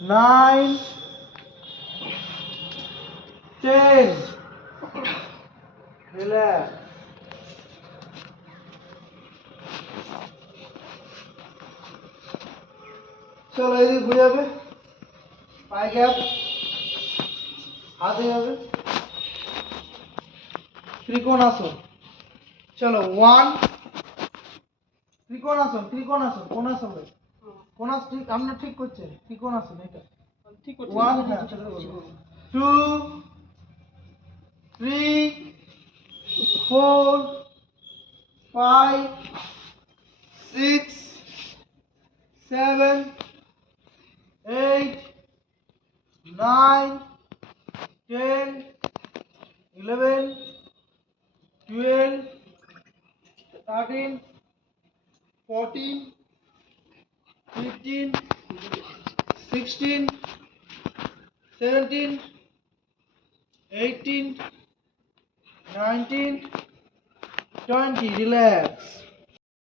9, 10. Relax. চলো এদিকে ঘুরে যাবে, পায়ে গ্যাপ, হাতে যাবে, ত্রিকোণাসন। চলো 1, ত্রিকোণাসন, ত্রিকোণাসন, কোণাসন, কোণাসন ঠিক, আমরা ঠিক করছেন, ত্রিকোণাসন এটা ঠিক করছেন। 1, 2, 3, 4, 5, 6, 7, 8, 9, 10, 11, 12, 13, 14, 15, 16, 17, 18, 19, 20. Relax.